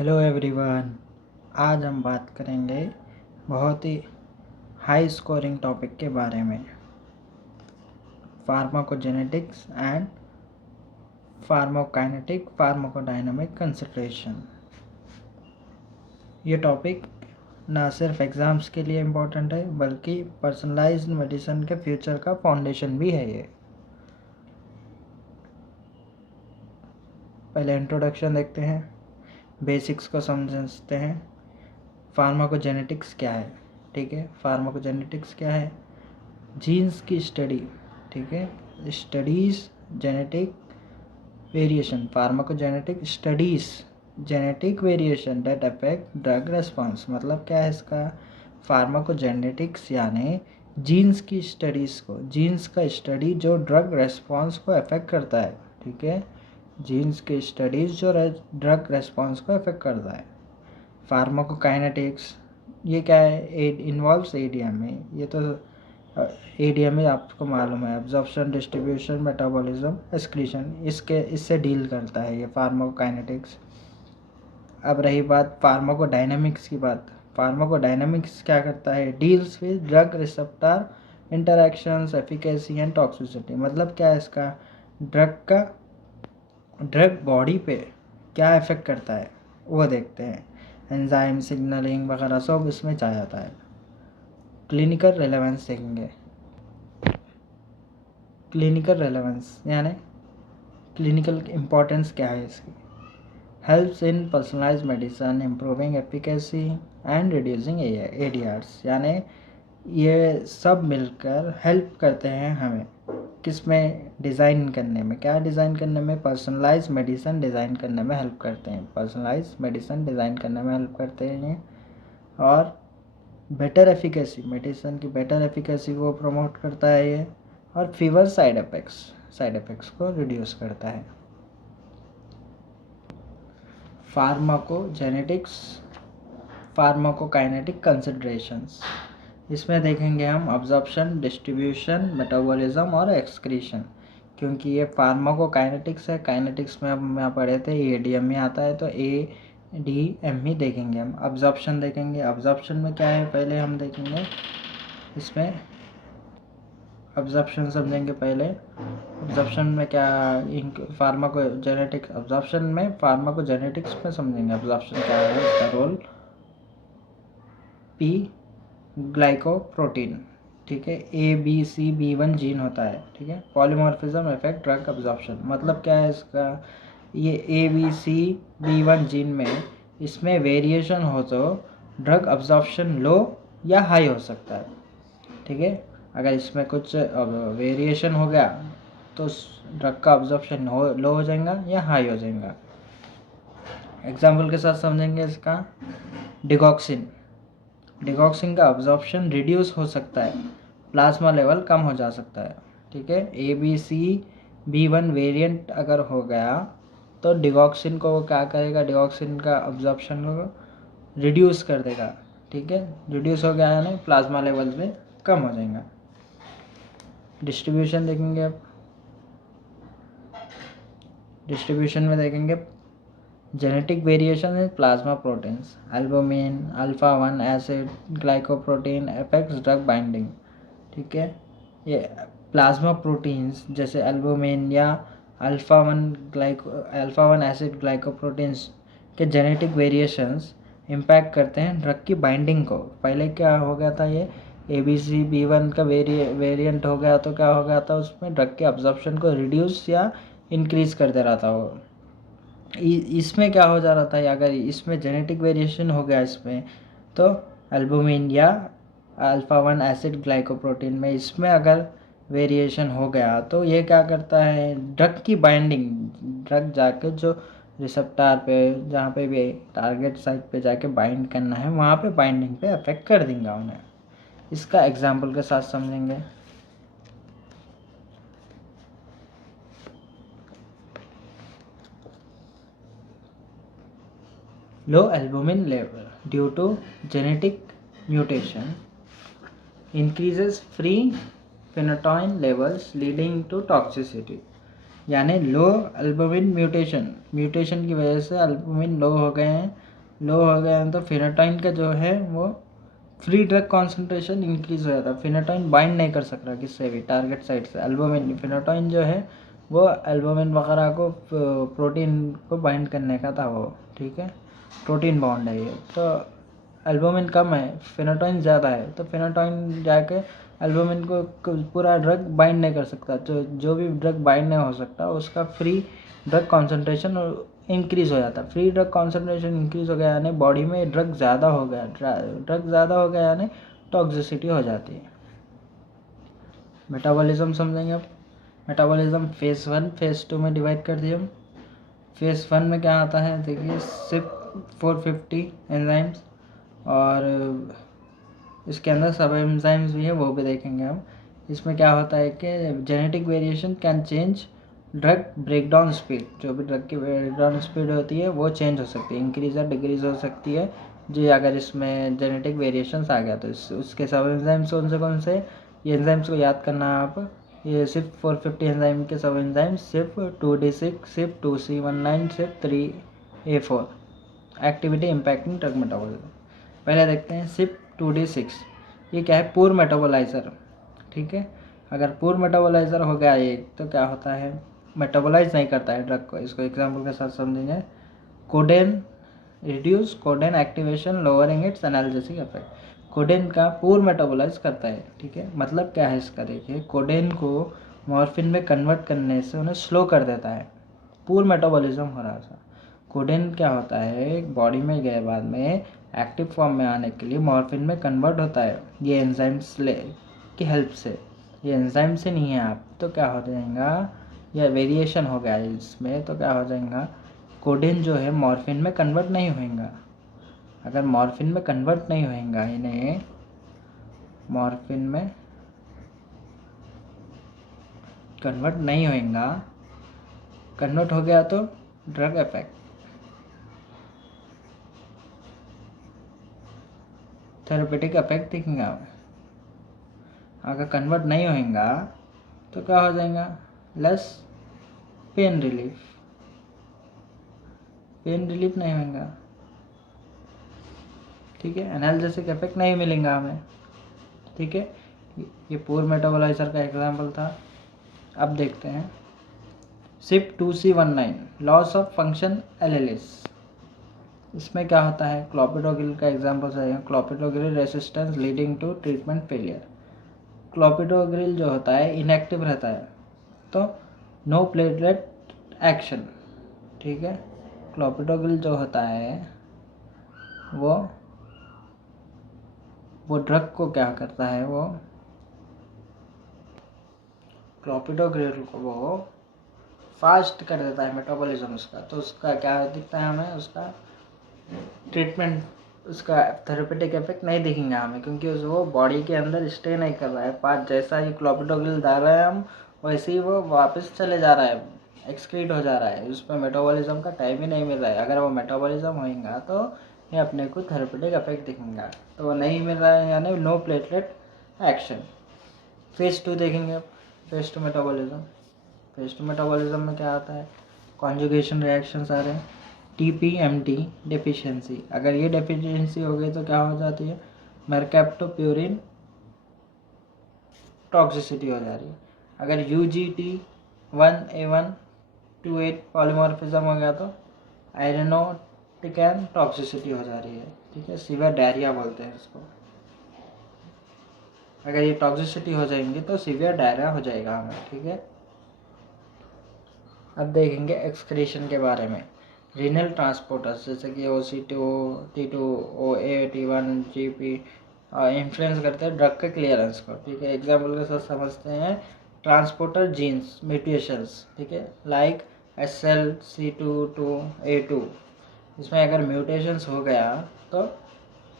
Hello everyone. आज हम बात करेंगे बहुत ही हाई स्कोरिंग टॉपिक के बारे में, pharmacogenetics and pharmacokinetic pharmacodynamic consideration. ये टॉपिक ना सिर्फ एग्ज़ाम्स के लिए इम्पोर्टेंट है बल्कि पर्सनलाइज्ड मेडिसिन के फ्यूचर का फाउंडेशन भी है। ये पहले इंट्रोडक्शन देखते हैं, बेसिक्स को समझते हैं। फार्माकोजेनेटिक्स क्या है? ठीक है, फार्माकोजेनेटिक्स क्या है? जीन्स की स्टडी, ठीक है, studies genetic variation, pharmacogenetic studies genetic variation that affect drug response. मतलब क्या है इसका? फार्माकोजेनेटिक्स यानी जीन्स की स्टडीज़ को, जीन्स का स्टडी जो ड्रग रेस्पॉन्स को अफेक्ट करता है। ठीक है, जीन्स की स्टडीज़ जो ड्रग रेस्पॉन्स को अफेक्ट करता है। फार्माकोकाइनेटिक्स ये क्या है? इन्वॉल्व्स एडीएम में। ये तो एडीएम में आपको मालूम है, एब्जॉर्प्शन, डिस्ट्रीब्यूशन, मेटाबॉलिज्म, एक्सक्रीशन, इससे डील करता है ये फार्माकोकाइनेटिक्स। अब रही बात फार्माकोडायनामिक्स की बात। फार्माकोडायनामिक्स क्या करता है? Deals with drug receptor interactions, efficacy and toxicity. मतलब क्या है इसका? ड्रग बॉडी पे क्या इफेक्ट करता है वो देखते हैं। एंजाइम सिग्नलिंग वगैरह सब इसमें आ जाता है। क्लिनिकल रेलेवेंस देखेंगे। क्लिनिकल रेलेवेंस यानी क्लिनिकल इम्पोर्टेंस क्या है इसकी? Helps in personalised medicine, improving efficacy and reducing ADRs. यानी ये सब मिलकर हेल्प करते हैं हमें किस में? डिज़ाइन करने में। क्या डिज़ाइन करने में? पर्सनलाइज्ड मेडिसिन डिज़ाइन करने में हेल्प करते हैं। पर्सनलाइज्ड मेडिसिन डिज़ाइन करने में हेल्प करते हैं और बेटर एफिकेसी, मेडिसिन की बेटर एफिकेसी को प्रमोट करता है ये। और फीवर साइड इफ़ेक्ट्स को रिड्यूस करता है। फार्माकोजेनेटिक्स फार्माकोकाइनेटिक कंसिडरेशंस, इसमें देखेंगे हम अब्जॉर्प्शन, डिस्ट्रीब्यूशन, मेटाबॉलिज्म और एक्सक्रीशन। क्योंकि ये फार्माकोकाइनेटिक्स है, काइनेटिक्स में हम यहाँ पढ़े थे एडीएम में आता है, तो एडीएम ही देखेंगे हम। अब्जॉर्प्शन देखेंगे। अब्जॉर्प्शन में क्या है पहले हम देखेंगे। इसमें अब्जॉर्प्शन समझेंगे पहले। अब्जॉर्प्शन में क्या? फार्माकोजेनेटिक्स अब्जॉर्प्शन में, फार्माकोजेनेटिक्स में समझेंगे अब्जॉर्प्शन क्या है, उसका रोल। पी ग्लाइकोप्रोटीन, ठीक है, ABCB1 जीन होता है। ठीक है, पॉलीमॉर्फिज्म इफेक्ट ड्रग अब्जॉर्प्शन। मतलब क्या है इसका? ये ABCB1 जीन में इसमें वेरिएशन हो तो ड्रग अब्जॉर्प्शन लो या हाई हो सकता है। ठीक है, अगर इसमें कुछ वेरिएशन हो गया तो ड्रग का अब्जॉर्प्शन लो हो जाएगा या हाई हो जाएगा। एग्जाम्पल के साथ समझेंगे इसका। डिगॉक्सिन का अब्जॉर्प्शन रिड्यूस हो सकता है, प्लाज्मा लेवल कम हो जा सकता है। ठीक है, ABCB1 वेरिएंट अगर हो गया तो डिगॉक्सिन को वो क्या करेगा? डिगॉक्सिन का अब्जॉर्प्शन को रिड्यूस कर देगा। ठीक है, रिड्यूस हो गया यानी प्लाज्मा लेवल्स में कम हो जाएगा। डिस्ट्रीब्यूशन देखेंगे अब। डिस्ट्रीब्यूशन में देखेंगे genetic variation in plasma proteins, albumin, alpha 1 acid glycoprotein affects drug binding. ठीक है, ये प्लाज्मा प्रोटीन्स जैसे एल्बुमिन या अल्फा 1 एसिड ग्लाइकोप्रोटीन्स के जेनेटिक वेरिएशंस इम्पैक्ट करते हैं ड्रग की बाइंडिंग को। पहले क्या हो गया था? ये ABCB1 का वेरिएंट हो गया तो क्या हो गया था? उसमें ड्रग के अब्जॉर्प्शन को रिड्यूस या इंक्रीज कर दे रहा था वो। इसमें क्या हो जा रहा था? अगर इसमें जेनेटिक वेरिएशन हो गया इसमें, तो एल्बुमिन या अल्फा 1 एसिड ग्लाइकोप्रोटीन में इसमें अगर वेरिएशन हो गया तो ये क्या करता है? ड्रग की बाइंडिंग, ड्रग जाके जो रिसेप्टर पे, जहाँ पे भी टारगेट साइट पे जाके बाइंड करना है वहाँ पे बाइंडिंग पे अफेक्ट कर देंगे उन्हें। इसका एग्जाम्पल के साथ समझेंगे। Low albumin level due to genetic mutation increases free phenytoin levels leading to toxicity। यानी लो एल्बुमिन म्यूटेशन की वजह से एल्बुमिन लो हो गए हैं लो हो गया तो फेनोटाइन का जो है वो फ्री ड्रग कॉन्सेंट्रेशन इंक्रीज हो जाता है। फेनोटाइन बाइंड नहीं कर सक रहा किससे भी टारगेट साइट से। एल्बुमिन, फेनोटाइन जो है वो एल्बुमिन वगैरह को प्रोटीन को बाइंड करने का था वो, ठीक है, प्रोटीन बाउंड है ये। तो एल्बुमिन कम है, फेनोटाइन ज़्यादा है, तो फेनोटाइन जाके एल्बुमिन को पूरा ड्रग बाइंड नहीं कर सकता। जो भी ड्रग बाइंड नहीं हो सकता उसका फ्री ड्रग कॉन्सेंट्रेशन इंक्रीज़ हो जाता है। फ्री ड्रग कॉन्सेंट्रेशन इंक्रीज़ हो गया यानी बॉडी में ड्रग ज़्यादा हो गया, ड्रग ज़्यादा हो गया यानी टॉक्सिसिटी हो जाती है। मेटाबॉलिज्म समझेंगे अब। मेटाबॉलिज्म फेज़ 1 फेज़ 2 में डिवाइड कर दिए हम। फेज़ 1 में क्या आता है देखिए, CYP450 एंजाइम्स, और इसके अंदर सब एंजाइम्स भी है वो भी देखेंगे हम। इसमें क्या होता है कि genetic variation can change drug breakdown speed, जो भी ड्रग की ब्रेकडाउन स्पीड होती है वो चेंज हो सकती है, इंक्रीज या डिक्रीज हो सकती है जी, अगर इसमें जेनेटिक वेरिएशंस आ गया तो। उसके सब एंजाइम्स कौन से, ये एंजाइम्स को याद करना है आप। ये सिर्फ 450 एंजाइम के सब एंजाइम्स, सिर्फ 2D6, सिर्फ 2C19, सिर्फ 3A4 activity impacting drug metabolism. पहले देखते हैं सिर्फ 2D6, ये क्या है, पूर मेटाबोलाइज़र, ठीक है। अगर पूर मेटाबोलाइज़र हो गया ये तो क्या होता है, मेटाबोलाइज नहीं करता है ड्रग को। इसको एग्जांपल के साथ समझेंगे। Codeine reduce codeine activation lowering it's analgesic effect. Codeine का पूर मेटाबोलाइज करता है, ठीक है। मतलब क्या है इसका, देखिए कोडेन को मॉर्फिन में कन्वर्ट करने से उन्हें स्लो कर देता है। पूर मेटाबॉलिज्म हो रहा था। कोडेन क्या होता है, बॉडी में गए बाद में एक्टिव फॉर्म में आने के लिए मॉर्फिन में कन्वर्ट होता है ये एंजाइम्स की हेल्प से। ये एंजाइम से नहीं है आप तो क्या हो जाएगा, या वेरिएशन हो गया इसमें तो क्या हो जाएगा, कोडेन जो है मॉर्फिन में कन्वर्ट नहीं होएगा। अगर मॉर्फिन में कन्वर्ट नहीं होएगा, इन्हें मॉर्फिन में कन्वर्ट नहीं होएगा, कन्वर्ट हो गया तो ड्रग इफेक्ट, थेरेपेटिक इफेक्ट दिखेगा। अगर कन्वर्ट नहीं होएगा तो क्या हो जाएगा, less pain relief, pain relief नहीं होगा, ठीक है, एनाल्जेसिक इफेक्ट नहीं मिलेगा हमें, ठीक है। ये पूर मेटाबोलाइजर का एग्जांपल था। अब देखते हैं CYP 2C19 loss of function alleles. इसमें क्या होता है, क्लोपिडोग्रिल का एग्जांपल है, clopidogrel resistance leading to treatment failure. Clopidogrel जो होता है इनएक्टिव रहता है तो नो प्लेटलेट एक्शन, ठीक है। क्लोपिडोग्रिल जो होता है वो ड्रग को क्या करता है, वो क्लोपिडोग्रिल को वो फास्ट कर देता है मेटाबॉलिज्म उसका। तो उसका क्या दिखता है हमें, उसका ट्रीटमेंट, उसका थेरेपेटिक इफेक्ट नहीं दिखेंगे हमें, क्योंकि वो बॉडी के अंदर स्टे नहीं कर रहा है। पार्ट जैसा ही क्लोपिडोग्रिल डाल रहे हैं हम वैसे ही वो वापस चले जा रहा है, एक्सक्रीट हो जा रहा है, उस पर मेटाबॉलिज्म का टाइम ही नहीं मिल रहा है। अगर वो मेटाबॉलिज्म होएगा तो ये अपने को थेरेपेटिक इफेक्ट दिखेगा, तो वो नहीं मिल रहा है यानी नो प्लेटलेट एक्शन। फेज़ 2 देखेंगे अब, फेज़ 2 मेटाबॉलिज्म। फेज़ 2 मेटाबॉलिज्म में क्या आता है, कॉन्जुगेशन रिएक्शंस आ रहे हैं, TPMT डेफिशिएंसी। अगर ये डेफिशिएंसी हो गई तो क्या हो जाती है, मेरकैप्टोप्यूरिन टॉक्सिसिटी हो जा रही है। अगर UGT1A128 पॉलीमॉर्फिज्म हो गया तो आयरनोटिकैन टॉक्सिसिटी हो जा रही है, ठीक है। सीवियर डायरिया बोलते हैं इसको। अगर ये टॉक्सिसिटी हो जाएंगी तो सीवियर डायरिया हो जाएगा हमें, ठीक है। अब देखेंगे एक्सक्रीशन के बारे में। रीनल ट्रांसपोर्टर्स जैसे कि OC2, T2, OA, T1, GP influence करते हैं ड्रग के क्लियरेंस को, ठीक है। एग्जाम्पल के साथ समझते हैं, ट्रांसपोर्टर जीन्स म्यूटेशंस, ठीक है, लाइक SLC22A2। इसमें अगर म्यूटेशंस हो गया तो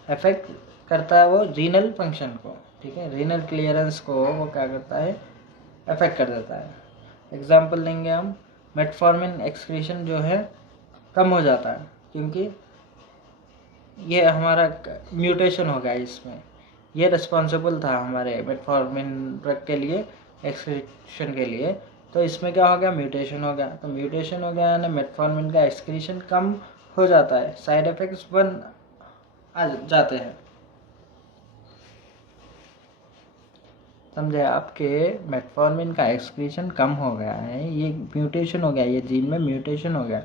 अफेक्ट करता है वो रीनल फंक्शन को, ठीक है, रीनल क्लियरेंस को वो क्या करता है, अफेक्ट कर देता है। एग्जाम्पल लेंगे हम, मेटफॉर्मिन एक्सक्रीशन जो है कम हो जाता है क्योंकि ये हमारा म्यूटेशन हो गया इसमें, ये रिस्पॉन्सिबल था हमारे मेटफॉर्मिन ड्रग के लिए, एक्सक्रीशन के लिए। तो इसमें क्या हो गया, म्यूटेशन हो गया। तो म्यूटेशन हो गया यानी मेटफॉर्मिन का एक्सक्रीशन कम हो जाता है, साइड इफेक्ट्स बन आ जाते हैं। समझे? आपके मेटफॉर्मिन का एक्सक्रीशन कम हो गया है, ये म्यूटेशन हो गया, ये जीन में म्यूटेशन हो गया।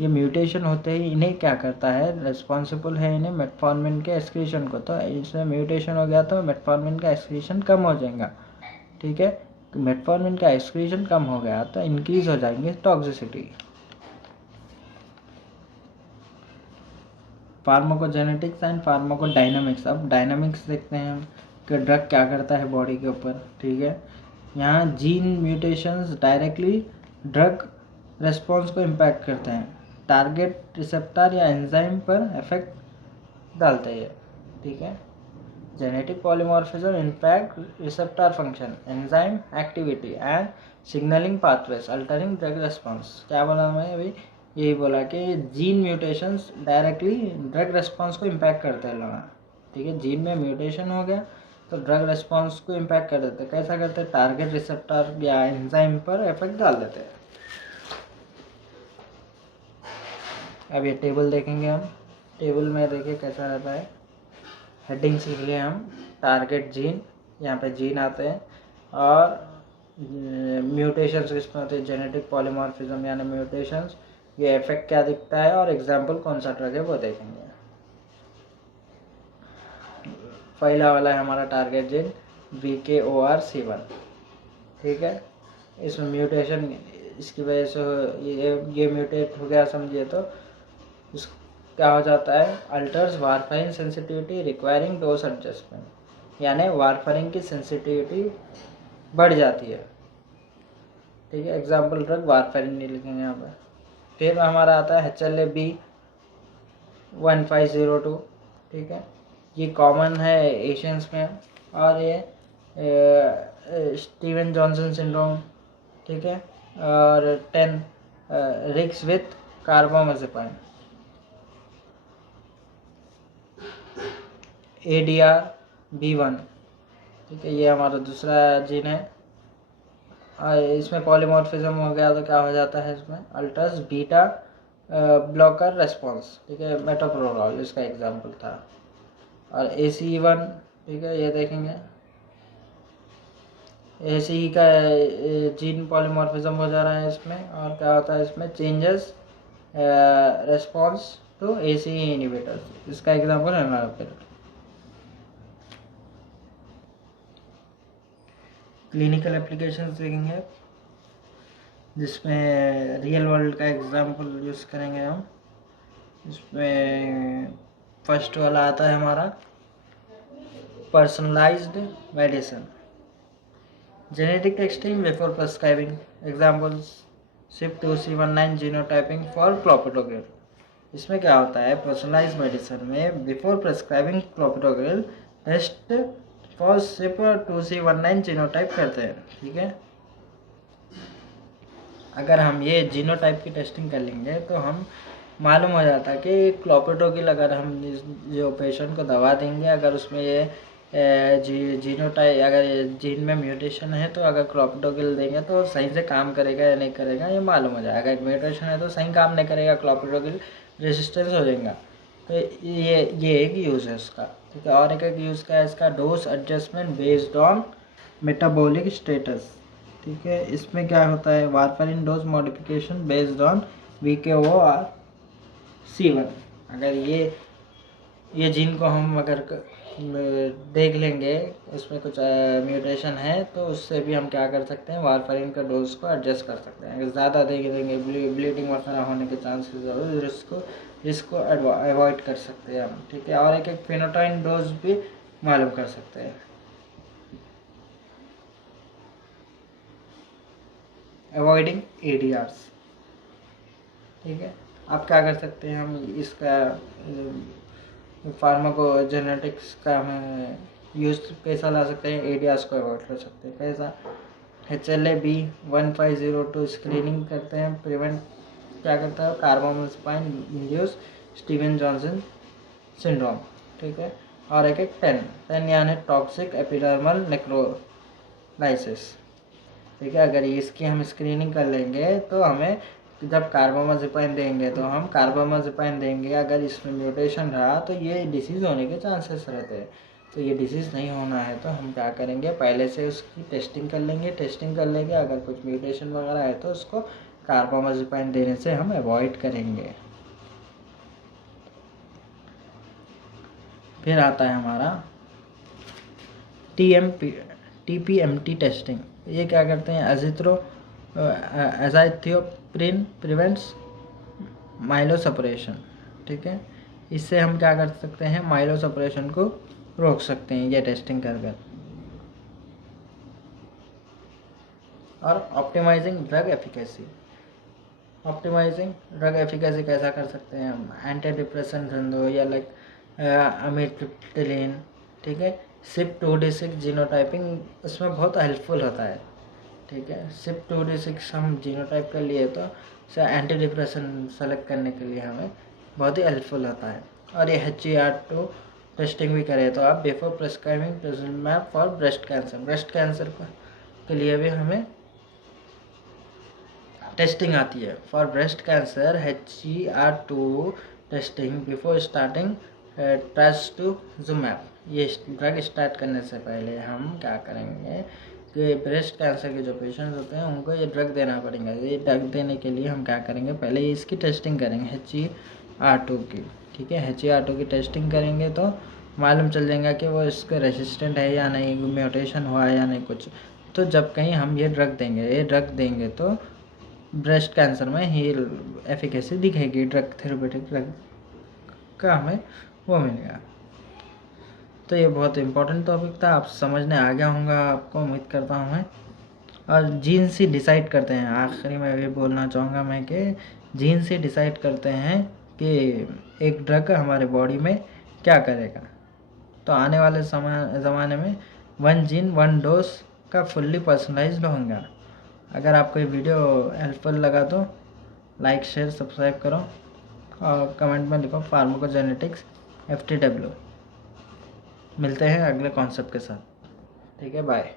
ये म्यूटेशन होते ही इन्हें क्या करता है, रिस्पॉन्सिबल है इन्हें मेटफॉर्मिन के एक्सक्रीशन को। तो इसमें म्यूटेशन हो गया तो मेटफॉर्मिन का एक्सक्रीशन कम हो जाएगा। ठीक है, मेटफॉर्मिन का एक्सक्रीशन कम हो गया तो इंक्रीज हो जाएंगे टॉक्सिसिटी। Pharmacogenetics and pharmacodynamics. अब डायनामिक्स देखते हैं हम कि ड्रग क्या करता है बॉडी के ऊपर। ठीक है, यहाँ gene mutations directly drug response को इम्पैक्ट करते हैं, टारगेट रिसेप्टर या एंजाइम पर इफेक्ट डालते हैं। ठीक है, genetic polymorphism impact receptor function, enzyme activity and signalling pathways, altering drug response. क्या बोला मैं अभी? यही बोला कि gene mutations directly drug response को इम्पैक्ट करते हैं लोग। ठीक है, जीन में म्यूटेशन हो गया तो ड्रग रेस्पॉन्स को इम्पैक्ट कर देते हैं। कैसा करते हैं? टारगेट रिसेप्टर या एंजाइम पर इफेक्ट डाल देते हैं। अब ये टेबल देखेंगे हम। टेबल में देखिए कैसा रहता है। हेडिंग्स लिख लिए हम, टारगेट जीन, यहाँ पे जीन आते हैं, और म्यूटेशंस किसमें होते हैं, जेनेटिक पॉलीमॉर्फिज्म यानी म्यूटेशंस, ये इफेक्ट क्या दिखता है और एग्जाम्पल कौन सा ड्रग है वो देखेंगे। पहला वाला है हमारा टारगेट जीन VKORC1। ठीक है, इसमें म्यूटेशन इसकी वजह से ये म्यूटेट हो गया समझिए तो इस क्या हो जाता है, altars warfarin sensitivity requiring dose adjustment, यानी वारफारिन की सेंसिटिविटी बढ़ जाती है। ठीक है, एग्जाम्पल ड्रग वारफारिन नहीं लिखेंगे यहाँ पर। फिर हमारा आता है HLA-B1502। ठीक है, ये कॉमन है एशियंस में, और ये स्टीवन जॉनसन सिंड्रोम। ठीक है, और 10 रिक्स विथ कार्बामाज़ेपाइन। ADR-B1। ठीक है, ये हमारा दूसरा जीन है। इसमें पॉलीमॉर्फिज्म हो गया तो क्या हो जाता है, इसमें अल्टर्स बीटा ब्लॉकर रेस्पॉन्स। ठीक है, मेटोप्रोलॉल इसका एग्जाम्पल था। और ACE1, ठीक है, ये देखेंगे ACE का जीन पॉलीमॉर्फिज्म हो जा रहा है इसमें, और क्या होता है इसमें changes response to ACE inhibitors. इसका एग्जाम्पल है हमारा। फिर क्लिनिकल एप्लीकेशंस देखेंगे जिसमें रियल वर्ल्ड का एग्जाम्पल यूज़ करेंगे हम। इसमें फर्स्ट वाला आता है हमारा personalised medicine, genetic testing before prescribing. Examples CYP2C19 genotyping for clopidogrel. इसमें क्या होता है, पर्सनलाइज्ड मेडिसिन में before prescribing clopidogrel test for CYP2C19 genotype करते हैं। ठीक है, अगर हम ये जीनोटाइप की टेस्टिंग कर लेंगे तो हम मालूम हो जाता है कि क्लोपिडोग्रिल, अगर हम जो पेशेंट को दवा देंगे, अगर उसमें ये जीनोटाइप, अगर ये जीन में म्यूटेशन है तो अगर क्लोपिडोग्रिल देंगे तो सही से काम करेगा या नहीं करेगा ये मालूम हो जाएगा। अगर म्यूटेशन है तो सही काम नहीं करेगा, क्लोपिडोग्रिल रेजिस्टेंस हो जाएगा। तो ये एक यूज़ है इसका। ठीक है, और एक यूज़ का है इसका dose adjustment based on metabolic status. ठीक है, इसमें क्या होता है, warfarin dose modification based on VKORC1। अगर ये जीन को हम अगर देख लेंगे इसमें कुछ म्यूटेशन है तो उससे भी हम क्या कर सकते हैं, वारफारिन का डोज को एडजस्ट कर सकते हैं। अगर ज़्यादा देंगे ब्लीडिंग वगैरह होने के चांसेस रिस्क को अवॉइड कर सकते हैं हम। ठीक है, और एक फेनोटाइन डोज भी मालूम कर सकते हैं। Avoiding ADRs। ठीक है, आप क्या कर सकते हैं, हम इसका फार्माकोजेनेटिक्स का हमें यूज़ कैसा ला सकते हैं, ADRs को अवॉइड कर सकते हैं। कैसा, HLA-B1502 स्क्रीनिंग करते हैं, प्रिवेंट क्या करता है, carbamazepine induce Steven Johnson syndrome. ठीक है, और एक 10 यानी टॉक्सिक एपिडर्मल नेक्रोलाइसिस। ठीक है, अगर इसकी हम स्क्रीनिंग कर लेंगे तो हमें जब कार्बामाज़ेपाइन देंगे तो हम कार्बामाज़ेपाइन देंगे, अगर इसमें म्यूटेशन रहा तो ये डिसीज़ होने के चांसेस रहते हैं। तो ये डिसीज़ नहीं होना है तो हम क्या करेंगे, पहले से उसकी टेस्टिंग कर लेंगे। टेस्टिंग कर लेंगे, अगर कुछ म्यूटेशन वगैरह है तो उसको कार्बामाज़ेपाइन देने से हम अवॉइड करेंगे। फिर आता है हमारा TPMT टेस्टिंग। ये क्या करते हैं, एज़ाइथियोप्रिन प्रिवेंट्स माइलोसप्रेशन। ठीक है, इससे हम क्या कर सकते हैं, माइलोसप्रेशन को रोक सकते हैं ये टेस्टिंग कर कर। और optimising drug efficacy. Optimising drug efficacy कैसा कर सकते हैं हम, एंटी डिप्रेसेंट दो या लाइक अमिट्रिप्टिलिन। ठीक है, CYP2D6 जीनोटाइपिंग इसमें बहुत हेल्पफुल होता है। ठीक है, CYP2D6 हम जीनोटाइप कर लिए तो एंटी डिप्रेशन सेलेक्ट करने के लिए हमें बहुत ही हेल्पफुल होता है। और ये HER2 टेस्टिंग भी करें तो आप before prescribing trastuzumab for breast cancer के लिए भी हमें टेस्टिंग आती है। For breast cancer HER2 testing before starting trastuzumab. ये ड्रग स्टार्ट करने से पहले हम क्या करेंगे कि ब्रेस्ट कैंसर के जो पेशेंट्स होते हैं उनको ये ड्रग देना पड़ेगा। ये ड्रग देने के लिए हम क्या करेंगे, पहले इसकी टेस्टिंग करेंगे HER2 की। ठीक है, HER2 की टेस्टिंग करेंगे तो मालूम चल जाएगा कि वो इसके रेसिस्टेंट है या नहीं, म्यूटेशन हुआ है या नहीं कुछ। तो जब कहीं हम ये ड्रग देंगे तो ब्रेस्ट कैंसर में ही एफिकेसी दिखेगी, थेरेप्यूटिक ड्रग का हमें वो मिलेगा। तो ये बहुत इम्पोर्टेंट टॉपिक था, आप समझने आ गया होगा आपको, उम्मीद करता हूँ मैं। और जीन्स ही डिसाइड करते हैं, आखिरी में ये बोलना चाहूँगा मैं कि जीन्स ही डिसाइड करते हैं कि एक ड्रग हमारे बॉडी में क्या करेगा। तो आने वाले ज़माने में 1 जीन 1 डोज का फुल्ली पर्सनलाइज्ड होगा। अगर आपको ये वीडियो हेल्पफुल लगा तो लाइक शेयर सब्सक्राइब करो और कमेंट में लिखो फार्माकोजेनेटिक्स FTW। मिलते हैं अगले कॉन्सेप्ट के साथ। ठीक है, बाय।